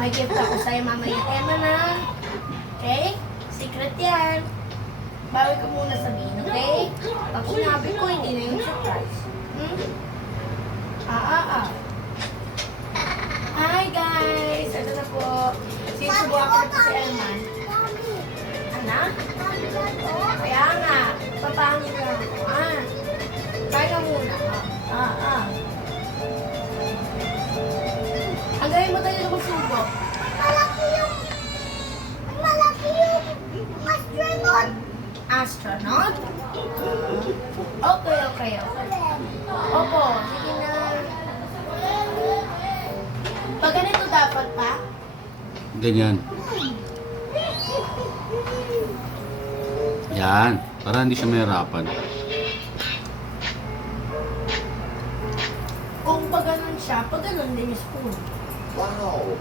May gift ako sa'yo mamaya, Emma na. Okay? Secret yan. Bawi ko muna sabihin, okay? Pag sinabi ko, hindi na yung surprise. Hmm? Hi guys! Ito na po. Sinusubukan ko na po si Emma. Anak? Kaya nga. Papangin lang ako. Kaya muna. Ang gawin mo tayo na magsubok. Malaki yung astronaut. Astronaut? Okay. Opo, sige na. Pag ganito dapat pa? Ganyan. Yan. Para hindi siya mahirapan. Kung pag ganun siya, pag ganun din yung spoon. Wow.